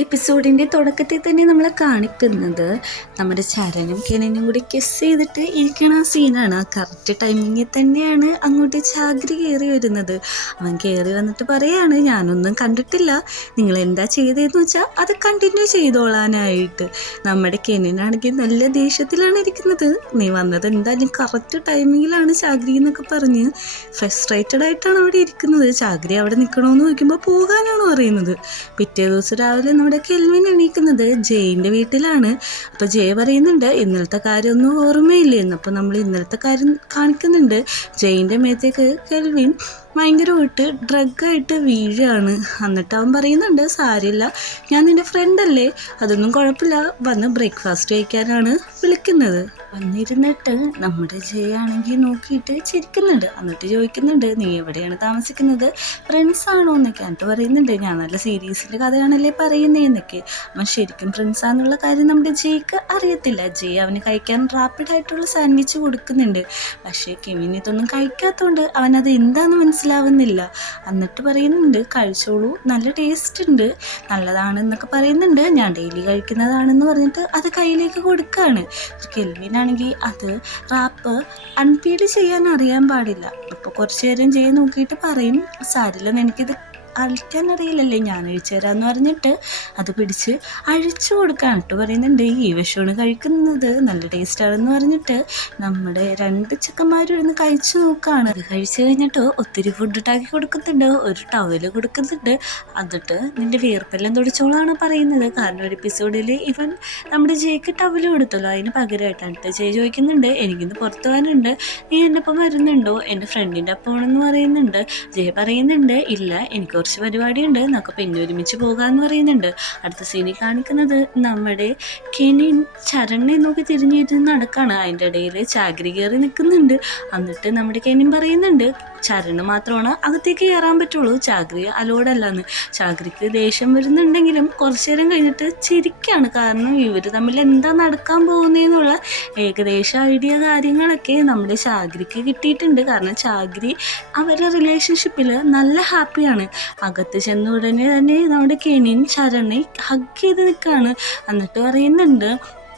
എപ്പിസോഡിൻ്റെ തുടക്കത്തിൽ തന്നെ നമ്മളെ കാണിക്കുന്നത് നമ്മുടെ ചരനും കെനനും കൂടി കിസ് ചെയ്തിട്ട് ഇരിക്കണ ആ സീനാണ്. ആ കറക്റ്റ് ടൈമിങ്ങിൽ തന്നെയാണ് അങ്ങോട്ട് ചാഗ്രി കയറി വരുന്നത്. അവൻ കയറി വന്നിട്ട് പറയാണ്, ഞാനൊന്നും കണ്ടിട്ടില്ല, നിങ്ങൾ എന്താ ചെയ്തതെന്ന് വെച്ചാൽ അത് കണ്ടിന്യൂ ചെയ്തോളാനായിട്ട്. നമ്മുടെ കെനനാണെങ്കിൽ നല്ല ദേഷ്യത്തിലാണ് ഇരിക്കുന്നത്. നീ വന്നത് എന്തായാലും കറക്റ്റ് ടൈമിങ്ങിലാണ് ചാഗ്രി എന്നൊക്കെ പറഞ്ഞ് ഫ്രസ്ട്രേറ്റഡ് ആയിട്ടാണ് അവിടെ ഇരിക്കുന്നത്. ചാഗ്രി അവിടെ നിൽക്കണമെന്ന് ചോദിക്കുമ്പോൾ പോകാനാണ് പറയുന്നത്. പിറ്റേ ദിവസം രാവിലെ നമ്മുടെ കെൽവിൻ എണീക്കുന്നത് ജയിൻ്റെ വീട്ടിലാണ്. അപ്പോൾ ജയ് പറയുന്നുണ്ട് ഇന്നലത്തെ കാര്യമൊന്നും ഓർമ്മയില്ലേന്ന്. അപ്പോൾ നമ്മൾ ഇന്നലത്തെ കാര്യം കാണിക്കുന്നുണ്ട്. ജയിൻ്റെ മേത്തേക്ക് കെൽവിൻ ഭയങ്കരമായിട്ട് ഡ്രഗായിട്ട് വീഴുകയാണ്. എന്നിട്ട് അവൻ പറയുന്നുണ്ട്, സാരില്ല, ഞാൻ നിൻ്റെ ഫ്രണ്ടല്ലേ, അതൊന്നും കുഴപ്പമില്ല, വന്ന് ബ്രേക്ക്ഫാസ്റ്റ് കഴിക്കാനാണ് വിളിക്കുന്നത്. വന്നിരുന്നിട്ട് നമ്മുടെ ജയ് ആണെങ്കിൽ നോക്കിയിട്ട് ചിരിക്കുന്നുണ്ട്. എന്നിട്ട് ചോദിക്കുന്നുണ്ട്, നീ എവിടെയാണ് താമസിക്കുന്നത്, ഫ്രണ്ട്സാണോ എന്നൊക്കെ. എന്നിട്ട് പറയുന്നുണ്ട്, ഞാൻ നല്ല സീരീസിൻ്റെ കഥയാണല്ലേ പറയുന്നതെന്നൊക്കെ. അവൻ ശരിക്കും ഫ്രണ്ട്സാന്നുള്ള കാര്യം നമ്മുടെ ജയ്ക്ക് അറിയത്തില്ല. ജയ് അവന് കഴിക്കാൻ റാപ്പിഡായിട്ടുള്ള സാൻഡ്വിച്ച് കൊടുക്കുന്നുണ്ട്. പക്ഷേ കെവിൻ ഇതൊന്നും കഴിക്കാത്തതുകൊണ്ട് അവനത് എന്താണെന്ന് മനസ്സിലാവുന്നില്ല. എന്നിട്ട് പറയുന്നുണ്ട്, കഴിച്ചോളൂ, നല്ല ടേസ്റ്റ് ഉണ്ട്, നല്ലതാണെന്നൊക്കെ പറയുന്നുണ്ട്. ഞാൻ ഡെയിലി കഴിക്കുന്നതാണെന്ന് പറഞ്ഞിട്ട് അത് കയ്യിലേക്ക് കൊടുക്കുകയാണ്. കെൽവിനാണെങ്കിൽ അത് റാപ്പ് അൺപീഡ് ചെയ്യാൻ അറിയാൻ പാടില്ല. അപ്പോൾ കുറച്ച് നേരം ചെയ്യാൻ നോക്കിയിട്ട് പറയും, സാരില്ല, എനിക്കിത് അഴിക്കാൻ അറിയില്ലല്ലേ, ഞാൻ അഴിച്ചു തരാമെന്ന് പറഞ്ഞിട്ട് അത് പിടിച്ച് അഴിച്ചു കൊടുക്കാൻ ഇട്ട് പറയുന്നുണ്ട്, ഈ വിഷമാണ് കഴിക്കുന്നത്, നല്ല ടേസ്റ്റാണെന്ന് പറഞ്ഞിട്ട് നമ്മുടെ രണ്ട് ചെക്കന്മാരും ഇരുന്ന് കഴിച്ചു നോക്കുകയാണ്. അത് കഴിച്ചു കഴിഞ്ഞിട്ട് ഒത്തിരി ഫുഡ് ഉണ്ടാക്കി കൊടുക്കുന്നുണ്ട്, ഒരു ടവല് കൊടുക്കുന്നുണ്ട്. എന്നിട്ട് നിൻ്റെ വിയർപ്പെല്ലാം തുടച്ചോളാണ് പറയുന്നത്. കാരണം ഒരു എപ്പിസോഡിൽ ഇവൻ നമ്മുടെ ജയ്ക്ക് ടവല് കൊടുത്തല്ലോ, അതിന് പകരമായിട്ടാണ്. ജയ് ചോദിക്കുന്നുണ്ട്, എനിക്കിന്ന് പുറത്ത് പോകാനുണ്ട്, നീ എൻ്റെ ഒപ്പം വരുന്നുണ്ടോ, എൻ്റെ ഫ്രണ്ടിൻ്റെ ഒപ്പമാണെന്ന് പറയുന്നുണ്ട്. ജയ് പറയുന്നുണ്ട്, ഇല്ല, എനിക്ക് കുറച്ച് പരിപാടിയുണ്ട്, നമുക്ക് പിന്നെ ഒരുമിച്ച് പോകാമെന്ന് പറയുന്നുണ്ട്. അടുത്ത സീനിൽ കാണിക്കുന്നത് നമ്മുടെ കെനിൻ ചരണിനെ നോക്കി തിരിഞ്ഞിരുന്ന് നടക്കാണ്. അതിൻ്റെ ഇടയിൽ ചാഗ്രി കയറി നിൽക്കുന്നുണ്ട്. എന്നിട്ട് നമ്മുടെ കെനിൻ പറയുന്നുണ്ട്, ചരണ് മാത്രമാണ് അകത്തേക്ക് കയറാൻ പറ്റുള്ളൂ, ചാഗ്രി അലോഡല്ലാന്ന്. ചാഗ്രിക്ക് ദേഷ്യം വരുന്നുണ്ടെങ്കിലും കുറച്ചു നേരം കഴിഞ്ഞിട്ട് ചിരിക്കാണ്. കാരണം ഇവർ തമ്മിൽ എന്താ നടക്കാൻ പോകുന്നതെന്നുള്ള ഏകദേശ ഐഡിയ കാര്യങ്ങളൊക്കെ നമ്മുടെ ചാഗ്രിക്ക് കിട്ടിയിട്ടുണ്ട്. കാരണം ചാഗ്രി അവരുടെ റിലേഷൻഷിപ്പിൽ നല്ല ഹാപ്പിയാണ്. അകത്ത് ചെന്ന ഉടനെ തന്നെ നമ്മുടെ കെനിൻ ചരണിനെ ഹഗ് ചെയ്ത് നിൽക്കുകയാണ്. എന്നിട്ട് പറയുന്നുണ്ട്,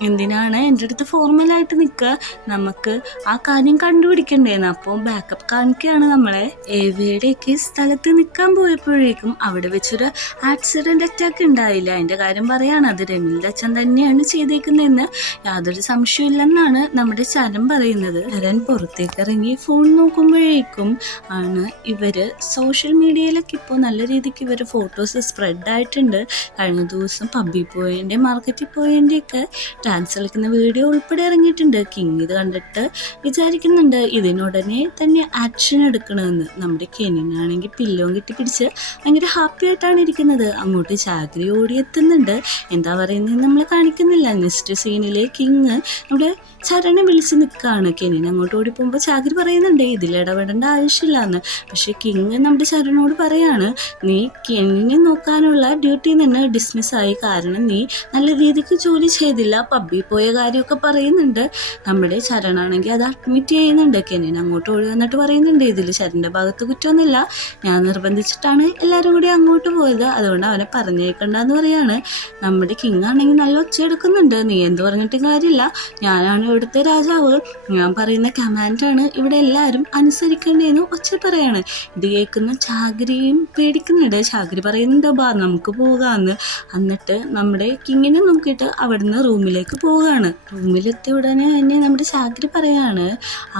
എന്തിനാണ് എൻ്റെ അടുത്ത് ഫോർമലായിട്ട് നിൽക്കുക, നമുക്ക് ആ കാര്യം കണ്ടുപിടിക്കണ്ടേന്ന്. അപ്പോൾ ബാക്കപ്പ് കാണിക്കുകയാണ് നമ്മളെ. എവിടെയൊക്കെ സ്ഥലത്ത് നിൽക്കാൻ പോയപ്പോഴേക്കും അവിടെ വെച്ചൊരു ആക്സിഡൻറ്റ് അറ്റാക്ക് ഉണ്ടായില്ല, അതിൻ്റെ കാര്യം പറയാണ്. അത് രമിലിൻ്റെ അച്ഛൻ തന്നെയാണ് ചെയ്തേക്കുന്നതെന്ന് യാതൊരു സംശയമില്ലെന്നാണ് നമ്മുടെ ചരൺ പറയുന്നത്. ചരൺ പുറത്തേക്ക് ഇറങ്ങി ഫോൺ നോക്കുമ്പോഴേക്കും ആണ് ഇവർ സോഷ്യൽ മീഡിയയിലൊക്കെ ഇപ്പോൾ നല്ല രീതിക്ക് ഇവർ ഫോട്ടോസ് സ്പ്രെഡായിട്ടുണ്ട്. കഴിഞ്ഞ ദിവസം പബ്ബിൽ പോയതിൻ്റെ മാർക്കറ്റിൽ പോയതിൻ്റെയൊക്കെ ഡാൻസ് കളിക്കുന്ന വീഡിയോ ഉൾപ്പെടെ ഇറങ്ങിയിട്ടുണ്ട്. കിങ് ഇത് കണ്ടിട്ട് വിചാരിക്കുന്നുണ്ട് ഇതിനുടനെ തന്നെ ആക്ഷൻ എടുക്കണമെന്ന്. നമ്മുടെ കെനിനാണെങ്കിൽ പില്ലോം കെട്ടിപ്പിടിച്ച് ഭയങ്കര ഹാപ്പി ആയിട്ടാണ് ഇരിക്കുന്നത്. അങ്ങോട്ട് ചാഗ്രി ഓടിയെത്തുന്നുണ്ട്. എന്താ പറയുന്നത് നമ്മൾ കാണിക്കുന്നില്ല. നെക്സ്റ്റ് സീനിലെ കിങ് നമ്മുടെ ചരണിനെ വിളിച്ച് നിൽക്കുകയാണ്. കെനിൻ അങ്ങോട്ട് ഓടി പോകുമ്പോൾ ചാഗ്രി പറയുന്നുണ്ട് ഇതിലിടപെടേണ്ട ആവശ്യമില്ലാന്ന്. പക്ഷേ കിങ് നമ്മുടെ ചരണിനോട് പറയാണ്, നീ കെനിനെ നോക്കാനുള്ള ഡ്യൂട്ടിയിൽ നിന്ന് ഡിസ്മിസ്സായി, കാരണം നീ നല്ല രീതിക്ക് ജോലി ചെയ്തില്ല, പബ്ബിൽ പോയ കാര്യമൊക്കെ പറയുന്നുണ്ട്. നമ്മുടെ ചരണാണെങ്കിൽ അത് അഡ്മിറ്റ് ചെയ്യുന്നുണ്ട്. കെനിൻ അങ്ങോട്ട് ഓടി വന്നിട്ട് പറയുന്നുണ്ട്, ഇതിൽ ചരണിൻ്റെ ഭാഗത്ത് കുറ്റമൊന്നുമില്ല, ഞാൻ നിർബന്ധിച്ചിട്ടാണ് എല്ലാവരും കൂടി അങ്ങോട്ട് പോയത്, അതുകൊണ്ട് അവനെ പറഞ്ഞേക്കണ്ടെന്ന് പറയാണ്. നമ്മുടെ കിങ് ആണെങ്കിൽ നല്ല ഒച്ചയെടുക്കുന്നുണ്ട്, നീ എന്ത് പറഞ്ഞിട്ടും കാര്യമില്ല, ഞാനാണ് ഇവിടുത്തെ രാജാവ്, ഞാൻ പറയുന്ന കമാൻഡാണ് ഇവിടെ എല്ലാവരും അനുസരിക്കേണ്ടതെന്ന് ഒച്ച പറയാണ്. ഇത് കേൾക്കുന്ന ചാഗ്രിയും പേടിക്കുന്നുണ്ട്. ചാഗ്രി പറയുന്നുണ്ട്, ബാ നമുക്ക് പോകാമെന്ന്. എന്നിട്ട് നമ്മുടെ കിങ്ങിനെ നോക്കിയിട്ട് അവിടുന്ന് റൂമിലേക്ക് പോവുകയാണ്. റൂമിലെത്തിയ ഉടനെ തന്നെ നമ്മുടെ ചാഗ്രി പറയാണ്,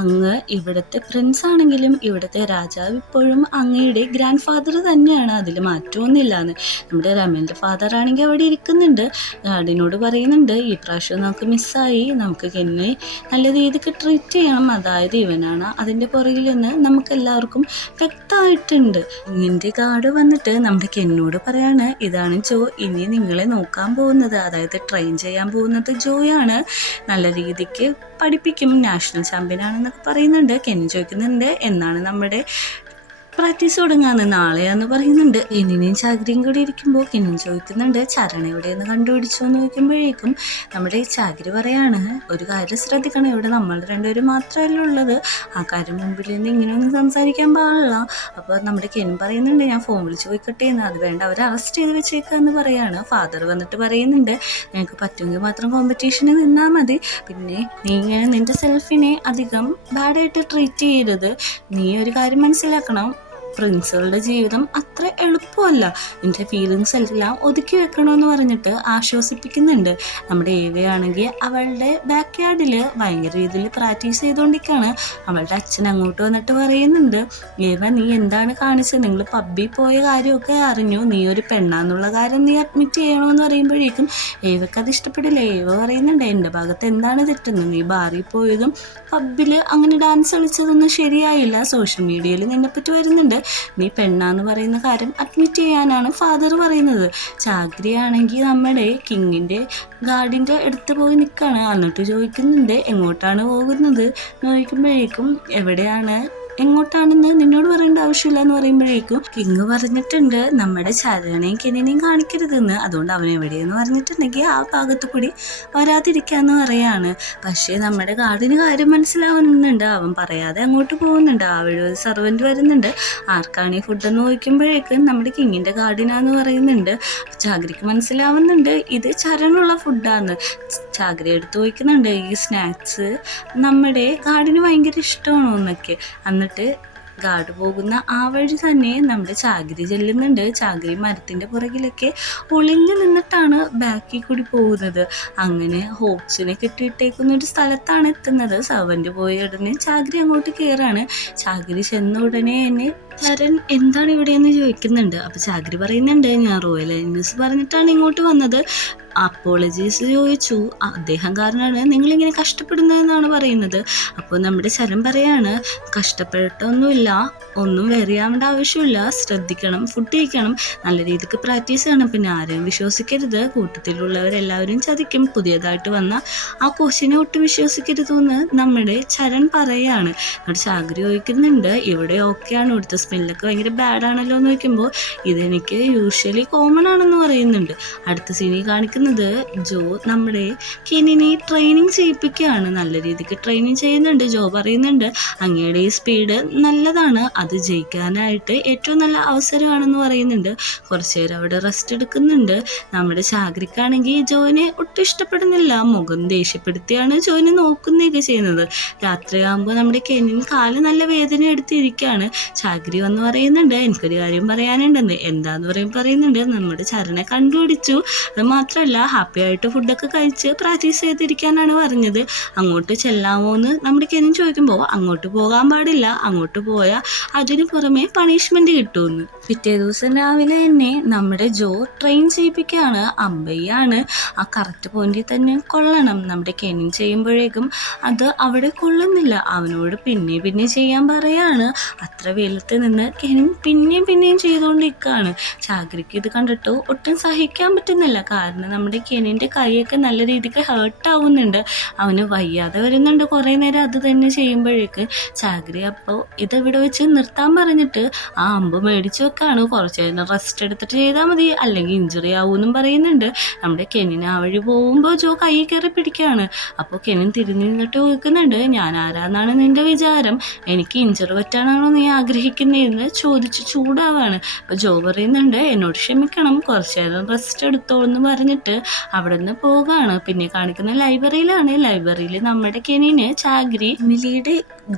അങ്ങ് ഇവിടുത്തെ പ്രിൻസ് ആണെങ്കിലും ഇവിടുത്തെ രാജാവ് ഇപ്പോഴും അങ്ങയുടെ ഗ്രാൻഡ് ഫാദർ തന്നെയാണ്, അതിൽ മാറ്റമൊന്നുമില്ലാന്ന്. നമ്മുടെ രമേൻ്റെ ഫാദർ ആണെങ്കിൽ അവിടെ ഇരിക്കുന്നുണ്ട്. ഗാർഡിനോട് പറയുന്നുണ്ട്, ഈ പ്രാവശ്യം നമുക്ക് മിസ്സായി, നമുക്ക് കെന്നെ നല്ല രീതിക്ക് ട്രീറ്റ് ചെയ്യണം, അതായത് ഇവനാണ് അതിൻ്റെ പുറകിൽ നിന്ന് നമുക്ക് എല്ലാവർക്കും വ്യക്തമായിട്ടുണ്ട്. ഇങ്ങൻ്റെ ഗാർഡ് വന്നിട്ട് നമ്മുടെ കെന്നോട് പറയാണ്, ഇതാണ് ജോ, ഇനി നിങ്ങളെ നോക്കാൻ പോകുന്നത്, അതായത് ട്രെയിൻ ചെയ്യാൻ പോകുന്നത് ജോയാണ്, നല്ല രീതിക്ക് പഠിപ്പിക്കും, നാഷണൽ ചാമ്പ്യൻ ആണെന്നൊക്കെ പറയുന്നുണ്ട്. കെന്നി ചോദിക്കുന്നുണ്ട്, എന്നാണ് നമ്മുടെ പ്രാക്ടീസ് തുടങ്ങാന്ന് നാളെയാന്ന് പറയുന്നുണ്ട്. കെനിനെയും ചാഗ്രിയും കൂടി ഇരിക്കുമ്പോൾ കെനിൻ ചോദിക്കുന്നുണ്ട് ചരണ എവിടെയെന്ന് കണ്ടുപിടിച്ചോ എന്ന് ചോദിക്കുമ്പോഴേക്കും നമ്മുടെ ചാഗ്രി പറയാണ് ഒരു കാര്യം ശ്രദ്ധിക്കണം, ഇവിടെ നമ്മൾ രണ്ടുപേരും മാത്രമല്ല ഉള്ളത്, ആ കാര്യം മുമ്പിൽ നിന്ന് ഇങ്ങനെയൊന്നും സംസാരിക്കാൻ പാടില്ല. അപ്പോൾ നമ്മുടെ കെൻ പറയുന്നുണ്ട് ഞാൻ ഫോൺ വിളിച്ച് ചോദിക്കട്ടെ എന്ന്. അത് വേണ്ട, അവരെ അറസ്റ്റ് ചെയ്ത് വെച്ചേക്കാന്ന് പറയാണ്. ഫാദർ വന്നിട്ട് പറയുന്നുണ്ട് നിനക്ക് പറ്റുമെങ്കിൽ മാത്രം കോമ്പറ്റീഷന് നിന്നാൽ മതി, പിന്നെ നീ ഇങ്ങനെ നിന്റെ സെൽഫിനെ അധികം ബാഡായിട്ട് ട്രീറ്റ് ചെയ്യരുത്. നീ ഒരു കാര്യം മനസ്സിലാക്കണം, പ്രിൻസുകളുടെ ജീവിതം അത്ര എളുപ്പമല്ല, നിന്റെ ഫീലിങ്സ് എല്ലാം ഒതുക്കി വെക്കണമെന്ന് പറഞ്ഞിട്ട് ആശ്വസിപ്പിക്കുന്നുണ്ട്. നമ്മുടെ ഏവയാണെങ്കിൽ അവളുടെ ബാക്ക് യാർഡിൽ ഭയങ്കര രീതിയിൽ പ്രാക്ടീസ് ചെയ്തുകൊണ്ടിരിക്കുകയാണ്. അവളുടെ അച്ഛൻ അങ്ങോട്ട് വന്നിട്ട് പറയുന്നുണ്ട് ഏവ നീ എന്താണ് കാണിച്ചത്, നിങ്ങൾ പബ്ബിൽ പോയ കാര്യമൊക്കെ അറിഞ്ഞു, നീ ഒരു പെണ്ണാന്നുള്ള കാര്യം നീ അഡ്മിറ്റ് ചെയ്യണമെന്ന് പറയുമ്പോഴേക്കും ഏവക്ക് അത് ഇഷ്ടപ്പെടില്ല. ഏവ പറയുന്നുണ്ട് എൻ്റെ ഭാഗത്ത് എന്താണ് തെറ്റുന്നത്, നീ ബാറിൽ പോയതും പബ്ബിൽ അങ്ങനെ ഡാൻസ് കളിച്ചതൊന്നും ശരിയായില്ല, സോഷ്യൽ മീഡിയയിൽ നിന്നെപ്പറ്റി വരുന്നുണ്ട്, നീ പെണ്ണാന്ന് പറയുന്ന കാര്യം അഡ്മിറ്റ് ചെയ്യാനാണ് ഫാദർ പറയുന്നത്. ചാഗ്രി ആണെങ്കിൽ നമ്മുടെ കിങ്ങിൻ്റെ ഗാർഡിൻ്റെ അടുത്ത് പോയി നിൽക്കുകയാണ്. എന്നിട്ട് ചോദിക്കുന്നുണ്ട് എങ്ങോട്ടാണ് പോകുന്നത് എന്ന് ചോദിക്കുമ്പോഴേക്കും എങ്ങോട്ടാണെന്ന് നിന്നോട് പറയേണ്ട ആവശ്യമില്ല എന്ന് പറയുമ്പോഴേക്കും കിങ് പറഞ്ഞിട്ടുണ്ട് നമ്മുടെ ചരണയും കെനിനെയും കാണിക്കരുതെന്ന്, അതുകൊണ്ട് അവൻ എവിടെയെന്ന് പറഞ്ഞിട്ടുണ്ടെങ്കിൽ ആ ഭാഗത്ത് കൂടി വരാതിരിക്കാന്ന് പറയാണ്. പക്ഷേ നമ്മുടെ ഗാർഡിന് കാര്യം മനസ്സിലാവുന്നുണ്ട്, അവൻ പറയാതെ അങ്ങോട്ട് പോകുന്നുണ്ട്. ആ വഴി ഒരു സർവൻറ്റ് വരുന്നുണ്ട്, ആർക്കാണ് ഈ ഫുഡെന്ന് ചോദിക്കുമ്പോഴേക്കും നമ്മുടെ കിങ്ങിൻ്റെ ഗാർഡിനാന്ന് പറയുന്നുണ്ട്. ചാഗ്രിക്ക് മനസ്സിലാവുന്നുണ്ട് ഇത് ചരണുള്ള ഫുഡാന്ന്. ചാഗ്രി എടുത്ത് ചോദിക്കുന്നുണ്ട് ഈ സ്നാക്സ് നമ്മുടെ ഗാർഡിന് ഭയങ്കര ഇഷ്ടമാണോ എന്നൊക്കെ. എന്നിട്ട് ഗാർഡ് പോകുന്ന ആ വഴി തന്നെ നമ്മുടെ ചാഗ്രി ചെല്ലുന്നുണ്ട്. ചാഗ്രി മരത്തിൻ്റെ പുറകിലൊക്കെ ഒളിഞ്ഞു നിന്നിട്ടാണ് ബാക്കിൽ കൂടി പോകുന്നത്. അങ്ങനെ ഹോപ്സിനെ കെട്ടിയിട്ടേക്കുന്ന ഒരു സ്ഥലത്താണ് എത്തുന്നത്. സർവൻ്റ് പോയ ഉടനെ ചാഗ്രി അങ്ങോട്ട് കയറാണ്. ചാഗ്രി ചെന്ന ഉടനെ തന്നെ ചരൺ എന്താണ് ഇവിടെയെന്ന് ചോദിക്കുന്നുണ്ട്. അപ്പോൾ ചാഗ്രി പറയുന്നുണ്ട് ഞാൻ റോയൽ ലൈനസ് പറഞ്ഞിട്ടാണ് ഇങ്ങോട്ട് വന്നത്, അപ്പോളജീസ് ചോദിച്ചു, അദ്ദേഹം കാരണമാണ് നിങ്ങളിങ്ങനെ കഷ്ടപ്പെടുന്നതെന്നാണ് പറയുന്നത്. അപ്പോൾ നമ്മുടെ ചരൺ പറയാണ് കഷ്ടപ്പെട്ടൊന്നുമില്ല, ഒന്നും വെറിയാവേണ്ട ആവശ്യമില്ല, ശ്രദ്ധിക്കണം, ഫുഡ് കഴിക്കണം, നല്ല രീതിക്ക് പ്രാക്ടീസ് ചെയ്യണം, പിന്നെ ആരെയും വിശ്വസിക്കരുത്, കൂട്ടത്തിലുള്ളവരെല്ലാവരും ചതിക്കും, പുതിയതായിട്ട് വന്ന ആ കോച്ചിനെ ഒട്ടും വിശ്വസിക്കരുതെന്ന് നമ്മുടെ ചരൺ പറയാണ്. നമ്മുടെ ചാഗ്രി ചോദിക്കുന്നുണ്ട് ഇവിടെ ഓക്കെയാണ്, ഇവിടുത്തെ സ്മെല്ലൊക്കെ ഭയങ്കര ബാഡാണല്ലോ എന്ന് ചോദിക്കുമ്പോൾ ഇതെനിക്ക് യൂഷ്വലി കോമൺ ആണെന്ന് പറയുന്നുണ്ട്. അടുത്ത സീനിൽ കാണിക്കുന്നത് ജോ നമ്മുടെ കെനിനെ ട്രെയിനിങ് ചെയ്യിപ്പിക്കുകയാണ്. നല്ല രീതിക്ക് ട്രെയിനിങ് ചെയ്യുന്നുണ്ട്. ജോ പറയുന്നുണ്ട് അങ്ങയുടെ ഈ സ്പീഡ് നല്ലതാണ്, അത് ജയിക്കാനായിട്ട് ഏറ്റവും നല്ല അവസരമാണെന്ന് പറയുന്നുണ്ട്. കുറച്ച് നേരം അവിടെ റെസ്റ്റ് എടുക്കുന്നുണ്ട്. നമ്മുടെ ചാഗ്രിക്കാണെങ്കിൽ ജോനെ ഒട്ടും ഇഷ്ടപ്പെടുന്നില്ല, മുഖം ദേഷ്യപ്പെടുത്തിയാണ് ജോനെ നോക്കുന്നതൊക്കെ ചെയ്യുന്നത്. രാത്രിയാകുമ്പോൾ നമ്മുടെ കെനിൻ കാല് നല്ല വേദന എടുത്തിരിക്കുകയാണ്. ചാഗ്രി വന്ന് പറയുന്നുണ്ട് എനിക്കൊരു കാര്യം പറയാനുണ്ടെന്ന്. എന്താന്ന് പറയുന്നുണ്ട് നമ്മുടെ ചരണെ കണ്ടുപിടിച്ചു, അത് മാത്രമല്ല ഹാപ്പി ആയിട്ട് ഫുഡൊക്കെ കഴിച്ച് പ്രാക്ടീസ് ചെയ്തിരിക്കാനാണ് പറഞ്ഞത്, അങ്ങോട്ട് ചെല്ലാമോ എന്ന് നമ്മുടെ കെനിൻ ചോദിക്കുമ്പോൾ അങ്ങോട്ട് പോകാൻ പാടില്ല, അങ്ങോട്ട് പോയാൽ അതിന് പുറമെ പണിഷ്മെന്റ് കിട്ടുമെന്ന്. പിറ്റേ ദിവസം രാവിലെ തന്നെ നമ്മുടെ ജോ ട്രെയിൻ ചെയ്യിപ്പിക്കുകയാണ്. അമ്പയ്യാണ്, ആ കറക്റ്റ് പോയിന്റിൽ തന്നെ കൊള്ളണം. നമ്മുടെ കെനിൻ ചെയ്യുമ്പോഴേക്കും അത് അവിടെ കൊള്ളുന്നില്ല, അവനോട് പിന്നെ ചെയ്യാൻ പറയാണ്. അത്ര വെയിലത്ത് നിന്ന് കെനിൻ പിന്നെയും ചെയ്തുകൊണ്ടിരിക്കുകയാണ്. ചാഗ്രിക്ക് ഇത് കണ്ടിട്ട് ഒട്ടും സഹിക്കാൻ പറ്റുന്നില്ല, കാരണം നമ്മുടെ കെനിൻ്റെ കൈയൊക്കെ നല്ല രീതിക്ക് ഹേർട്ട് ആവുന്നുണ്ട്, അവന് വയ്യാതെ വരുന്നുണ്ട് കുറേ നേരം അത് തന്നെ ചെയ്യുമ്പോഴേക്ക്. ചാഗ്രി അപ്പോൾ ഇതിവിടെ വെച്ച് നിർത്താൻ പറഞ്ഞിട്ട് ആ അമ്പ് മേടിച്ച് വെക്കാണ്. കുറച്ച് നേരം റെസ്റ്റ് എടുത്തിട്ട് ചെയ്താൽ മതി, അല്ലെങ്കിൽ ഇഞ്ചുറി ആവുമെന്നും പറയുന്നുണ്ട്. നമ്മുടെ കെനിന് ആ വഴി പോകുമ്പോൾ ജോ കൈ കയറി പിടിക്കുകയാണ്. അപ്പോൾ കെനിൻ തിരിഞ്ഞു നിന്നിട്ട് ചോദിക്കുന്നുണ്ട് ഞാൻ ആരാന്നാണ് നിന്റെ വിചാരം, എനിക്ക് ഇഞ്ചുറി പറ്റാനാണോ നീ ആഗ്രഹിക്കുന്നതെന്ന് ചോദിച്ച് ചൂടാവാണ്. അപ്പോൾ ജോ പറയുന്നുണ്ട് എന്നോട് ക്ഷമിക്കണം, കുറച്ച് നേരം റെസ്റ്റ് എടുത്തോളെന്ന് പറഞ്ഞിട്ട് അവിടെ നിന്ന് പോവുകയാണ്. പിന്നെ കാണിക്കുന്ന ലൈബ്രറിയിലാണ്. ലൈബ്രറിയിൽ നമ്മുടെ കെനിന് ചാഗ്രി മിലിയുടെ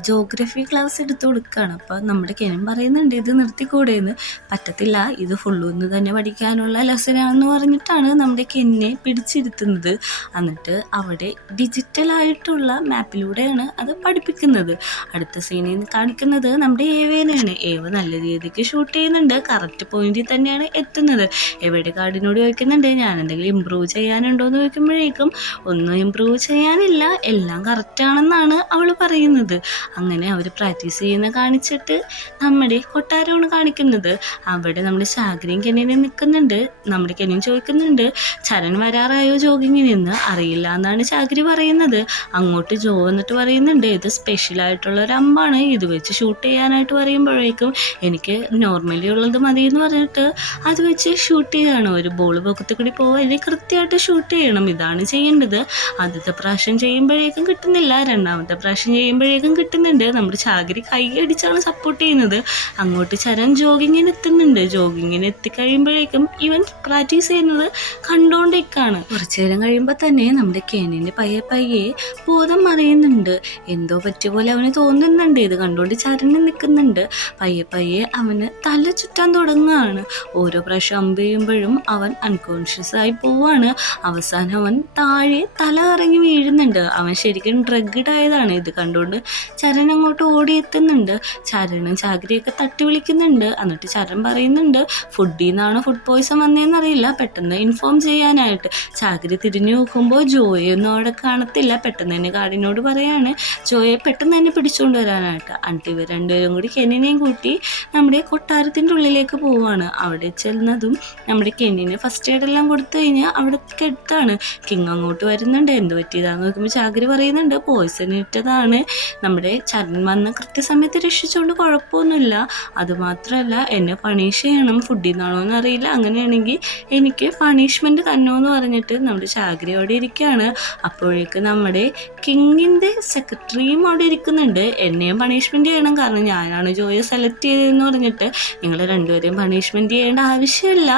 ജോഗ്രഫി ക്ലാസ് എടുത്തു കൊടുക്കുകയാണ്. അപ്പോൾ നമ്മുടെ കെനിൻ പറയുന്നുണ്ട് ഇത് നിർത്തിക്കൂടെയെന്ന്. പറ്റത്തില്ല, ഇത് ഫുള്ളൊന്ന് തന്നെ പഠിക്കാനുള്ള ലെസനാണെന്ന് പറഞ്ഞിട്ടാണ് നമ്മുടെ കെനിനെ പിടിച്ചിരുത്തുന്നത്. എന്നിട്ട് അവിടെ ഡിജിറ്റലായിട്ടുള്ള മാപ്പിലൂടെയാണ് അത് പഠിപ്പിക്കുന്നത്. അടുത്ത സീനിൽ കാണിക്കുന്നത് നമ്മുടെ ഏവേനെയാണ്. ഏവ നല്ല രീതിക്ക് ഷൂട്ട് ചെയ്യുന്നുണ്ട്, കറക്റ്റ് പോയിന്റിൽ തന്നെയാണ് എത്തുന്നത്. എവിടെ ഗാർഡിനോട് ചോദിക്കുന്നുണ്ട് ഞാൻ എന്തെങ്കിലും ഇമ്പ്രൂവ് ചെയ്യാനുണ്ടോ എന്ന് ചോദിക്കുമ്പോഴേക്കും ഒന്നും ഇമ്പ്രൂവ് ചെയ്യാനില്ല, എല്ലാം കറക്റ്റാണെന്നാണ് അവൾ പറയുന്നത്. അങ്ങനെ അവർ പ്രാക്ടീസ് ചെയ്യുന്ന കാണിച്ചിട്ട് നമ്മുടെ കൊട്ടാരമാണ് കാണിക്കുന്നത്. അവിടെ നമ്മുടെ ചാഗ്രിയും കെനിനും നിൽക്കുന്നുണ്ട്. നമ്മുടെ കെനിൻ ചോദിക്കുന്നുണ്ട്, ചരൺ വരാറായോ ജോഗിങ്ങിന് എന്ന്. അറിയില്ല എന്നാണ് ചാഗ്രി പറയുന്നത്. അങ്ങോട്ട് ജോ എന്നിട്ട് പറയുന്നുണ്ട്, ഇത് സ്പെഷ്യലായിട്ടുള്ള ഒരു അമ്പാണ്, ഇത് വെച്ച് ഷൂട്ട് ചെയ്യാനായിട്ട് പറയുമ്പോഴേക്കും എനിക്ക് നോർമലി ഉള്ളത് മതി എന്ന് പറഞ്ഞിട്ട് അത് വെച്ച് ഷൂട്ട് ചെയ്യാണ്. ഒരു ബോൾ പൊക്കത്തിൽ കൂടി പോകാൻ അല്ലെങ്കിൽ കൃത്യമായിട്ട് ഷൂട്ട് ചെയ്യണം, ഇതാണ് ചെയ്യേണ്ടത്. ആദ്യത്തെ പ്രാവശ്യം ചെയ്യുമ്പോഴേക്കും കിട്ടുന്നില്ല, രണ്ടാമത്തെ പ്രാവശ്യം ചെയ്യുമ്പോഴേക്കും കിട്ടുന്നുണ്ട്. നമ്മുടെ ചാഗ്രി കൈ അടിച്ചാണ് സപ്പോർട്ട് ചെയ്യുന്നത്. അങ്ങോട്ട് ചരൺ ജോഗിങ്ങിന് എത്തുന്നുണ്ട്. ജോഗിങ്ങിന് എത്തിക്കഴിയുമ്പോഴേക്കും ഇവൻ പ്രാക്ടീസ് ചെയ്യുന്നത് കണ്ടോണ്ടിരിക്കാണ്. കുറച്ചു നേരം കഴിയുമ്പോൾ തന്നെ നമ്മുടെ കെനിന് പയ്യെ പയ്യെ ബോധം മറിയുന്നുണ്ട്. എന്തോ പറ്റിയ പോലെ അവന് തോന്നുന്നുണ്ട്. ഇത് കണ്ടുകൊണ്ട് ചരണ് നിൽക്കുന്നുണ്ട്. പയ്യെ പയ്യെ അവന് തല ചുറ്റാൻ തുടങ്ങുകയാണ്. ഓരോ പ്രാവശ്യം അമ്പ് ചെയ്യുമ്പോഴും അവൻ അൺകോൺഷ്യസ് ആയി പോവാണ്. അവസാനം അവൻ താഴെ തല ഇറങ്ങി വീഴുന്നുണ്ട്. അവൻ ശരിക്കും ഡ്രഗ്ഡ് ആയതാണ്. ഇത് കണ്ടുകൊണ്ട് ചരൺ അങ്ങോട്ട് ഓടിയെത്തുന്നുണ്ട്. ചരണും ചാഗ്രിയൊക്കെ തട്ടി വിളിക്കുന്നുണ്ട്. എന്നിട്ട് ചരൺ പറയുന്നുണ്ട്, ഫുഡിൽ നിന്നാണ് ഫുഡ് പോയ്സൺ വന്നതെന്നറിയില്ല, പെട്ടെന്ന് ഇൻഫോം ചെയ്യാനായിട്ട്. ചാഗ്രി തിരിഞ്ഞു നോക്കുമ്പോൾ ജോയൊന്നും അവിടെ കാണത്തില്ല. പെട്ടെന്ന് തന്നെ ഗാർഡിനോട് പറയാണ് ജോയെ പെട്ടെന്ന് തന്നെ പിടിച്ചുകൊണ്ട് വരാനായിട്ട്. എന്നിട്ട് ഇവർ രണ്ടുപേരും കൂടി കെനിനെയും കൂട്ടി നമ്മുടെ കൊട്ടാരത്തിൻ്റെ ഉള്ളിലേക്ക് പോവുകയാണ്. അവിടെ ചെല്ലുന്നതും നമ്മുടെ കെനിന് ഫസ്റ്റ് എയ്ഡ് എല്ലാം കൊടുത്തു കഴിഞ്ഞാൽ അവിടേക്ക് എടുത്താണ്. കിങ് അങ്ങോട്ട് വരുന്നുണ്ട്. എന്ത് പറ്റിയതാന്ന് നോക്കുമ്പോൾ ചാഗ്രി പറയുന്നുണ്ട്, പോയ്സൺ ഇട്ടതാണ്. നമ്മുടെ ചരൺ വന്ന് കൃത്യസമയത്ത് രക്ഷിച്ചുകൊണ്ട് കുഴപ്പമൊന്നുമില്ല. അതുമാത്രമല്ല എന്നെ പണിഷ് ചെയ്യണം, ഫുഡിൽ നിന്നാണോ എന്നറിയില്ല, അങ്ങനെയാണെങ്കിൽ എനിക്ക് പണിഷ്മെൻറ്റ് തന്നോ എന്ന് പറഞ്ഞിട്ട് നമ്മുടെ ചാഗ്രി അവിടെ ഇരിക്കുകയാണ്. അപ്പോഴേക്ക് നമ്മുടെ കിങ്ങിൻ്റെ സെക്രട്ടറിയും അവിടെ ഇരിക്കുന്നുണ്ട്. എന്നെയും പണിഷ്മെൻറ്റ് ചെയ്യണം, കാരണം ഞാനാണ് ജോയെ സെലക്ട് ചെയ്തതെന്ന് പറഞ്ഞിട്ട്. നിങ്ങൾ രണ്ടുപേരെയും പണിഷ്മെൻറ്റ് ചെയ്യേണ്ട ആവശ്യമില്ല,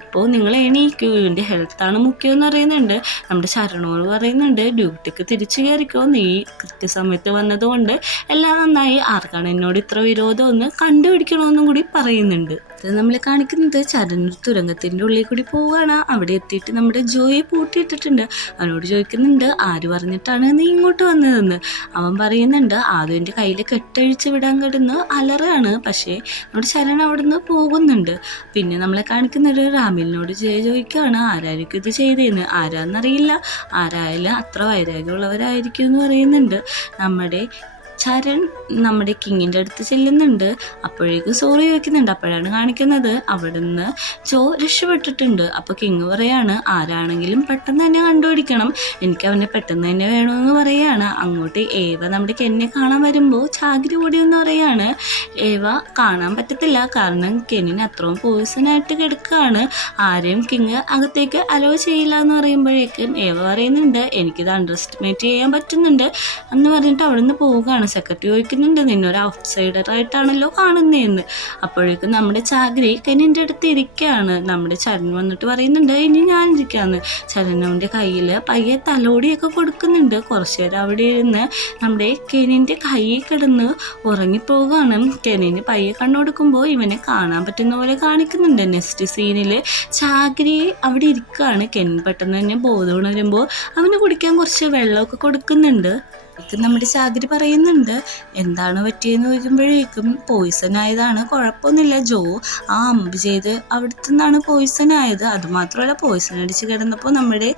ഇപ്പോൾ നിങ്ങൾ എണീക്കൂ, ഇതിൻ്റെ ഹെൽത്താണ് മുഖ്യം എന്ന് പറയുന്നുണ്ട്. നമ്മുടെ ശരണോട് പറയുന്നുണ്ട്, ഡ്യൂട്ടിക്ക് തിരിച്ചു കയറിക്കോ, നീ കൃത്യസമയത്ത് വന്നതുകൊണ്ട് എല്ലാം നന്നായി, ആർക്കാണ് എന്നോട് ഇത്ര വിരോധമെന്ന് കണ്ടുപിടിക്കണമെന്നും കൂടി പറയുന്നുണ്ട്. അത് നമ്മൾ കാണിക്കുന്നത് ചരൺ തുരങ്കത്തിൻ്റെ ഉള്ളിൽ കൂടി പോവുകയാണ്. അവിടെ എത്തിയിട്ട് നമ്മുടെ ജോയെ പൂട്ടിയിട്ടിട്ടുണ്ട്. അവനോട് ചോദിക്കുന്നുണ്ട്, ആര് പറഞ്ഞിട്ടാണ് നീ ഇങ്ങോട്ട് വന്നതെന്ന്. അവൻ പറയുന്നുണ്ട്, ആദ്യം എൻ്റെ കയ്യിൽ കെട്ടഴിച്ച് വിടാൻ കിടന്ന് അലറാണ്, പക്ഷേ നമ്മുടെ ചരൺ അവിടെ നിന്ന് പോകുന്നുണ്ട്. പിന്നെ നമ്മളെ കാണിക്കുന്നൊരു റാമിലിനോട് ചോദിക്കുകയാണ്, ആരായിരിക്കും ഇത് ചെയ്തതെന്ന്. ആരാന്നറിയില്ല, ആരായാലും അത്ര വൈരാഗ്യമുള്ളവരായിരിക്കും എന്ന് പറയുന്നുണ്ട്. നമ്മുടെ ചരൺ നമ്മുടെ കിങ്ങിൻ്റെ അടുത്ത് ചെല്ലുന്നുണ്ട്. അപ്പോഴേക്കും സോറി ചോദിക്കുന്നുണ്ട്. അപ്പോഴാണ് കാണിക്കുന്നത് അവിടുന്ന് ജോ രക്ഷപ്പെട്ടിട്ടുണ്ട്. അപ്പോൾ കിങ് പറയാണ്, ആരാണെങ്കിലും പെട്ടെന്ന് തന്നെ കണ്ടുപിടിക്കണം, എനിക്ക് അവനെ പെട്ടെന്ന് തന്നെ വേണമെന്ന് പറയുകയാണ്. അങ്ങോട്ട് ഏവ നമ്മുടെ കെന്നിനെ കാണാൻ വരുമ്പോൾ ചാഗ്രി ഓടിയെന്ന് പറയാണ്. ഏവ കാണാൻ പറ്റത്തില്ല, കാരണം കെന്നിന് അത്രയും പോയിസണായിട്ട് കിടക്കുകയാണ്. ആരെയും കിങ് അകത്തേക്ക് അലോ ചെയ്യില്ല എന്ന് പറയുമ്പോഴേക്കും ഏവ പറയുന്നുണ്ട്, എനിക്കിത് അണ്ടർ എസ്റ്റിമേറ്റ് ചെയ്യാൻ പറ്റുന്നുണ്ട് എന്ന് പറഞ്ഞിട്ട് അവിടെ നിന്ന് പോവുകയാണ്. സെക്രട്ടറി ചോദിക്കുന്നുണ്ട്, നിന്നൊരു ഔട്ട് സൈഡറായിട്ടാണല്ലോ കാണുന്നതെന്ന്. അപ്പോഴേക്കും നമ്മുടെ ചാഗ്രി കെനിൻ്റെ അടുത്ത് ഇരിക്കുകയാണ്. നമ്മുടെ ചരൺ വന്നിട്ട് പറയുന്നുണ്ട്, ഇനി ഞാൻ ഇരിക്കാന്ന്. ചരണിൻ്റെ കയ്യിൽ പയ്യെ തലോടിയൊക്കെ കൊടുക്കുന്നുണ്ട്. കുറച്ചു നേരം അവിടെ ഇരുന്ന് നമ്മുടെ കെനിൻ്റെ കയ്യിൽ കിടന്ന് ഉറങ്ങിപ്പോവുകയാണ്. കെനിന് പയ്യെ കണ്ണുകൊടുക്കുമ്പോൾ ഇവനെ കാണാൻ പറ്റുന്ന പോലെ കാണിക്കുന്നുണ്ട്. നെക്സ്റ്റ് സീനിൽ ചാഗ്രി അവിടെ ഇരിക്കുകയാണ്. കെൻ പെട്ടെന്ന് തന്നെ ബോധം ഉണരുമ്പോൾ അവന് കുടിക്കാൻ കുറച്ച് വെള്ളമൊക്കെ കൊടുക്കുന്നുണ്ട്. നമ്മുടെ ചാഗ്രി പറയുന്നുണ്ട്, എന്താണ് പറ്റിയെന്ന് ചോദിക്കുമ്പോഴേക്കും പോയിസൺ ആയതാണ്, കുഴപ്പമൊന്നുമില്ല ജോ, ആ അമ്പ് ചെയ്ത് അവിടുത്തെ നിന്നാണ് പോയിസൺ ആയത്. അതുമാത്രമല്ല പോയിസൺ അടിച്ച് കിടന്നപ്പോൾ നമ്മുടെ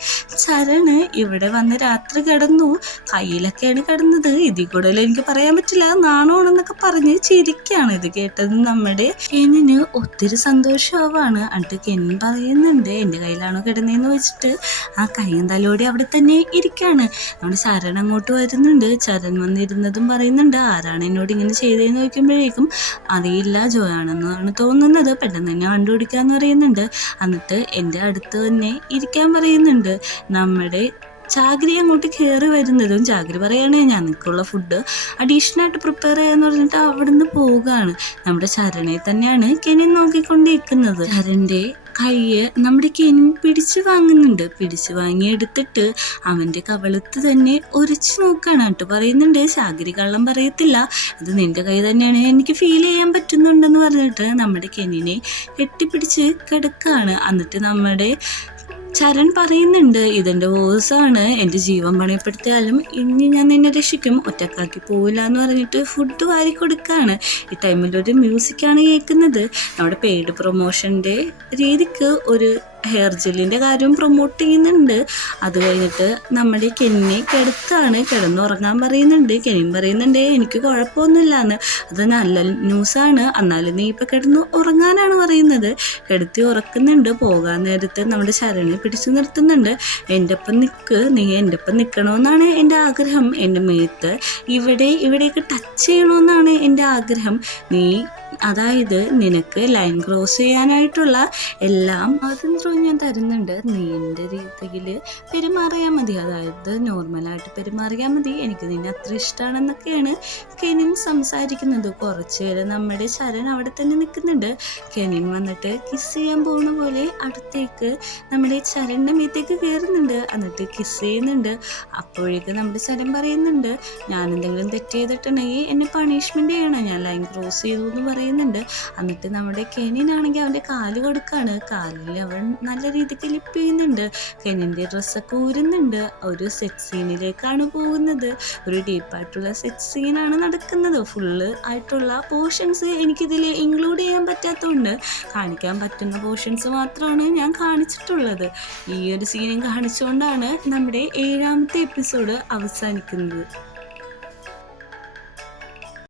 ചരണ് ഇവിടെ വന്ന് രാത്രി കിടന്നു, കയ്യിലൊക്കെയാണ് കിടന്നത്, ഇതിൽ കൂടുതൽ എനിക്ക് പറയാൻ പറ്റില്ല, നാണോണെന്നൊക്കെ പറഞ്ഞ് ചിരിക്കുകയാണ്. ഇത് കേട്ടത് നമ്മുടെ കെനിന് ഒത്തിരി സന്തോഷമാവാണ്. എന്നിട്ട് കെൻ പറയുന്നുണ്ട്, എൻ്റെ കയ്യിലാണോ കിടന്നതെന്ന് വെച്ചിട്ട് ആ കയ്യും തലോടി അവിടെ തന്നെ ഇരിക്കുകയാണ്. നമ്മുടെ ചരൺ അങ്ങോട്ട് വരുന്നു. ചരൺ വന്നിരുന്നതും പറയുന്നുണ്ട്, ആരാണ് എന്നോട് ഇങ്ങനെ ചെയ്തതെന്ന് ചോദിക്കുമ്പോഴേക്കും അറിയില്ല, ജോയാണെന്നാണ് തോന്നുന്നത്, പെട്ടെന്ന് തന്നെ കണ്ടുപിടിക്കാന്ന് പറയുന്നുണ്ട്. എന്നിട്ട് എൻ്റെ അടുത്ത് തന്നെ ഇരിക്കാൻ പറയുന്നുണ്ട്. നമ്മുടെ ചാഗ്രി അങ്ങോട്ട് കയറി വരുന്നതും ചാഗ്രി പറയുകയാണെ ഞാൻ നിനക്കുള്ള ഫുഡ് അഡീഷണലായിട്ട് പ്രിപ്പയർ ചെയ്യാന്ന് പറഞ്ഞിട്ട് അവിടെ നിന്ന് പോവുകയാണ്. നമ്മുടെ ചരणे തന്നെയാണ് കെനിൻ നോക്കിക്കൊണ്ടിരിക്കുന്നത്. ചരണിൻ്റെ കയ്യ് നമ്മുടെ കെനിൻ പിടിച്ചു വാങ്ങുന്നുണ്ട്. പിടിച്ചു വാങ്ങിയെടുത്തിട്ട് അവൻ്റെ കവളത്ത് തന്നെ ഉരച്ച് നോക്കുകയാണ്. എന്നിട്ട് പറയുന്നുണ്ട്, ചാഗ്രി കള്ളം പറയത്തില്ല, ഇത് നിൻ്റെ കൈ തന്നെയാണ്, എനിക്ക് ഫീൽ ചെയ്യാൻ പറ്റുന്നുണ്ടെന്ന് പറഞ്ഞിട്ട് നമ്മുടെ കെനിനെ കെട്ടിപ്പിടിച്ച് കിടക്കുകയാണ്. എന്നിട്ട് നമ്മുടെ ചരൺ പറയുന്നുണ്ട്, ഇതെൻ്റെ വോയിസാണ്, എൻ്റെ ജീവൻ പണയപ്പെടുത്തിയാലും ഇനി ഞാൻ നിന്നെ രക്ഷിക്കും, ഒറ്റക്കാക്കി പോവില്ല എന്ന് പറഞ്ഞിട്ട് ഫുഡ് വാരി കൊടുക്കുകയാണ്. ഈ ടൈമിലൊരു മ്യൂസിക്കാണ് കേൾക്കുന്നത്. നമ്മുടെ പെയ്ഡ് പ്രൊമോഷൻ്റെ രീതിക്ക് ഒരു ഹെയർ ജെല്ലിൻ്റെ കാര്യം പ്രൊമോട്ട് ചെയ്യുന്നുണ്ട്. അത് കഴിഞ്ഞിട്ട് നമ്മുടെ കെന്നിനെ കിടന്നുറങ്ങാൻ പറയുന്നുണ്ട്. കെനിൻ പറയുന്നുണ്ട് എനിക്ക് കുഴപ്പമൊന്നുമില്ലാന്ന്. അത് നല്ല ന്യൂസാണ്. എന്നാലും നീ ഇപ്പം കിടന്ന് ഉറങ്ങാനാണ് പറയുന്നത്. കിടത്തി ഉറക്കുന്നുണ്ട്. പോകാൻ നേരത്ത് നമ്മുടെ ശരണ്യെ പിടിച്ചു നിർത്തുന്നുണ്ട്. എൻ്റെ ഒപ്പം നിൽക്ക്, നീ എൻ്റെ ഒപ്പം നിൽക്കണമെന്നാണ് എൻ്റെ ആഗ്രഹം. എൻ്റെ മേത്ത് ഇവിടേക്ക് ടച്ച് ചെയ്യണമെന്നാണ് എൻ്റെ ആഗ്രഹം. അതായത് നിനക്ക് ലൈൻ ക്രോസ് ചെയ്യാനായിട്ടുള്ള എല്ലാം സ്വാതന്ത്ര്യവും ഞാൻ തരുന്നുണ്ട്. നീ എൻ്റെ രീതിയിൽ പെരുമാറിയാൽ മതി, അതായത് നോർമലായിട്ട് പെരുമാറിയാൽ മതി. എനിക്ക് നിന്നെ അത്ര ഇഷ്ടമാണെന്നൊക്കെയാണ് കെനിൻ സംസാരിക്കുന്നത്. കുറച്ച് നേരം നമ്മുടെ ശരൺ അവിടെ തന്നെ നിൽക്കുന്നുണ്ട്. കെനിൻ വന്നിട്ട് കിസ് ചെയ്യാൻ പോകുന്ന പോലെ അടുത്തേക്ക് നമ്മുടെ ശരണിൻ്റെ മേത്തേക്ക് കയറുന്നുണ്ട്. എന്നിട്ട് കിസ് ചെയ്യുന്നുണ്ട്. അപ്പോഴേക്ക് നമ്മുടെ ശരൺ പറയുന്നുണ്ട് ഞാൻ എന്തെങ്കിലും തെറ്റ് ചെയ്തിട്ടുണ്ടെങ്കിൽ എന്നെ പണിഷ്മെൻ്റ് ചെയ്യണം, ഞാൻ ലൈൻ ക്രോസ് ചെയ്തു എന്ന് പറയുന്നുണ്ട്. എന്നിട്ട് നമ്മുടെ കെനിനാണെങ്കിൽ അവൻ്റെ കാല് കൊടുക്കാണ്. കാലിൽ അവൻ നല്ല രീതിക്ക് ലിപ്പ് ചെയ്യുന്നുണ്ട്. കെനിൻ്റെ ഡ്രസ്സൊക്കെ ഊരുന്നുണ്ട്. ഒരു സെക്സ് സീനിലേക്കാണ് പോകുന്നത്. ഒരു ഡീപ്പായിട്ടുള്ള സെക്സ് സീനാണ് നടക്കുന്നത്. ഫുള്ള് ആയിട്ടുള്ള പോർഷൻസ് എനിക്കിതിൽ ഇൻക്ലൂഡ് ചെയ്യാൻ പറ്റാത്തതുകൊണ്ട് കാണിക്കാൻ പറ്റുന്ന പോർഷൻസ് മാത്രമാണ് ഞാൻ കാണിച്ചിട്ടുള്ളത്. ഈ ഒരു സീനും കാണിച്ചുകൊണ്ടാണ് നമ്മുടെ 7ാമത്തെ എപ്പിസോഡ് അവസാനിക്കുന്നത്.